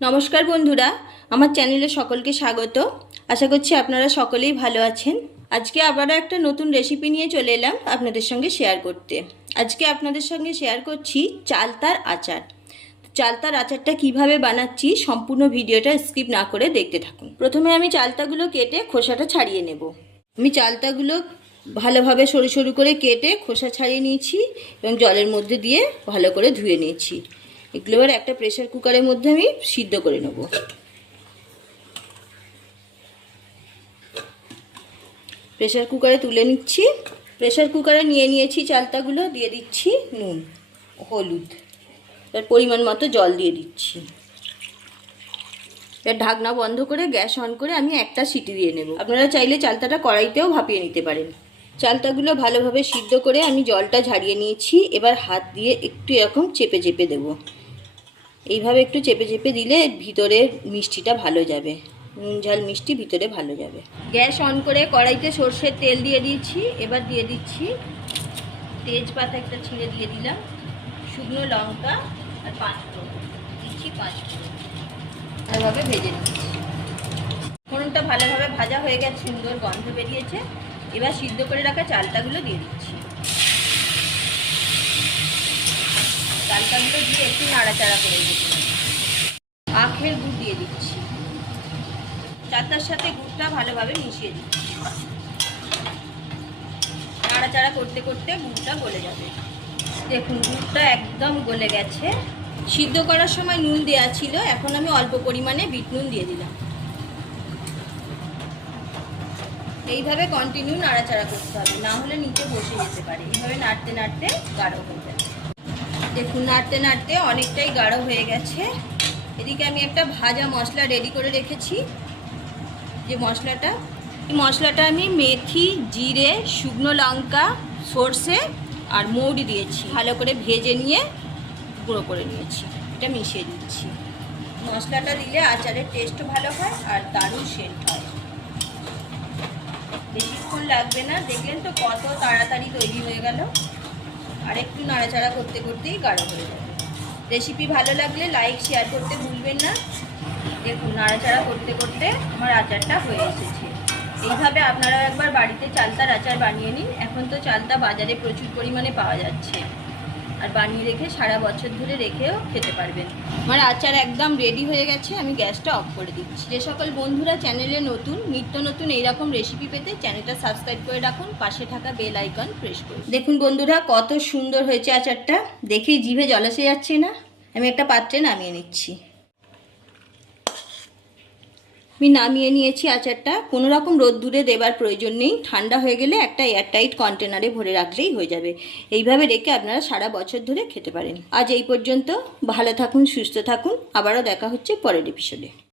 নমস্কার বন্ধুরা, আমার চ্যানেলে সকলকে স্বাগত। আশা করছি আপনারা সকলেই ভালো আছেন। আজকে আবারও একটা নতুন রেসিপি নিয়ে চলে এলাম আপনাদের সঙ্গে শেয়ার করতে। আজকে আপনাদের সঙ্গে শেয়ার করছি চালতার আচার। চালতার আচারটা কিভাবে বানাচ্ছি সম্পূর্ণ ভিডিওটা স্কিপ না করে দেখতে থাকুন। প্রথমে আমি চালতাগুলো কেটে খোসাটা ছাড়িয়ে নেব। আমি চালতাগুলো ভালোভাবে সরু সরু করে কেটে খোসা ছাড়িয়ে নিয়েছি এবং জলের মধ্যে দিয়ে ভালো করে ধুয়ে নিয়েছি। এগুলো এবার একটা প্রেসার কুকারের মধ্যে আমি সিদ্ধ করে নেব। প্রেসার কুকারে তুলে নিচ্ছি। প্রেসার কুকারে নিয়ে নিয়েছি চালতাগুলো, দিয়ে দিচ্ছি নুন, হলুদ, এবার পরিমাণ মতো জল দিয়ে দিচ্ছি। এবার ঢাকনা বন্ধ করে গ্যাস অন করে আমি একটা সিটি দিয়ে নেব। আপনারা চাইলে চালতাটা কড়াইতেও ভাপিয়ে নিতে পারেন। চালতাগুলো ভালোভাবে সিদ্ধ করে আমি জলটা ঝারিয়ে নিয়েছি। এবার হাত দিয়ে একটু এরকম চেপে চেপে দেবো। এইভাবে একটু চেপে চেপে দিলে ভিতরে মিষ্টিটা ভালো যাবে, নুন ঝাল মিষ্টি ভিতরে ভালো যাবে। গ্যাস অন করে কড়াইতে সর্ষের তেল দিয়ে দিয়েছি। এবার দিয়ে দিচ্ছি তেজপাতা একটা ছিঁড়ে দিয়ে দিলাম, শুকনো লঙ্কা আর পাঁচফোড়ন দিচ্ছি। পাঁচফোড়ন ভালোভাবে ভেজে নিচ্ছি। ফোড়নটা ভালোভাবে ভাজা হয়ে গেছে, সুন্দর গন্ধ বেরিয়েছে। এবার সিদ্ধ করে রাখা চালতাগুলো দিয়ে দিচ্ছি। চালতাগুলো দিয়ে একটু নাড়াচাড়া করে দিচ্ছি। আখের গুড় দিয়ে দিচ্ছি। চালতার সাথে গুড়টা ভালোভাবে মিশিয়ে দিচ্ছি। নাড়াচাড়া করতে করতে গুড়টা গলে যাবে। দেখুন গুড়টা একদম গলে গেছে। সিদ্ধ করার সময় নুন দেওয়া ছিল, এখন আমি অল্প পরিমাণে বিট নুন দিয়ে দিলাম। এইভাবে কন্টিনিউ নাড়াচাড়া করতে হবে, না হলে নিচে বসে যেতে পারে। এইভাবে নাড়তে নাড়তে গাঢ় হয়ে যাবে। দেখুন নাড়তে নাড়তে অনেকটাই গাঢ় হয়ে গেছে। এদিকে আমি একটা ভাজা মশলা রেডি করে রেখেছি। যে মশলাটা, এই মশলাটা আমি মেথি, জিরে, শুকনো লঙ্কা, সর্ষে আর মৌরি দিয়েছি। ভালো করে ভেজে নিয়ে গুঁড়ো করে নিয়েছি। এটা মিশিয়ে দিচ্ছি। মশলাটা দিলে আচারের টেস্টও ভালো হয় আর দারুণ সেন্ট হয়। বেশিক্ষণ লাগবে না, দেখলেন তো কত তাড়াতাড়ি তৈরি হয়ে গেল। আর একটু নাড়াচাড়া করতে করতেই গাঢ় হয়ে যাবে। রেসিপি ভালো লাগলে লাইক শেয়ার করতে ভুলবেন না। দেখুন নাড়াচাড়া করতে করতে আমার আচারটা হয়ে এসেছে। এইভাবে আপনারা একবার বাড়িতে চালতার আচার বানিয়ে নিন। এখন তো চালতা বাজারে প্রচুর পরিমাণে পাওয়া যাচ্ছে, আর বানিয়ে রেখে সারা বছর ধরে রেখেও খেতে পারবেন। আমার আচার একদম রেডি হয়ে গেছে। আমি গ্যাসটা অফ করে দিচ্ছি। যে সকল বন্ধুরা চ্যানেলে নতুন, নিত্য নতুন এইরকম রেসিপি পেতে চ্যানেলটা সাবস্ক্রাইব করে রাখুন, পাশে থাকা বেল আইকন প্রেস করুন। দেখুন বন্ধুরা কত সুন্দর হয়েছে আচারটা, দেখেই জিভে জল এসে যাচ্ছে না? আমি একটা পাত্রে নামিয়ে নিচ্ছি। আমি নামিয়ে নিয়েছি আচারটা। কোনো রকম রোদ্দুরে দেবার প্রয়োজন নেই। ঠান্ডা হয়ে গেলে একটা এয়ারটাইট কন্টেনারে ভরে রাখলেই হয়ে যাবে। এইভাবে রেখে আপনারা সারা বছর ধরে খেতে পারেন। আজ এই পর্যন্ত। ভালো থাকুন, সুস্থ থাকুন। আবারও দেখা হচ্ছে পরের এপিসোডে।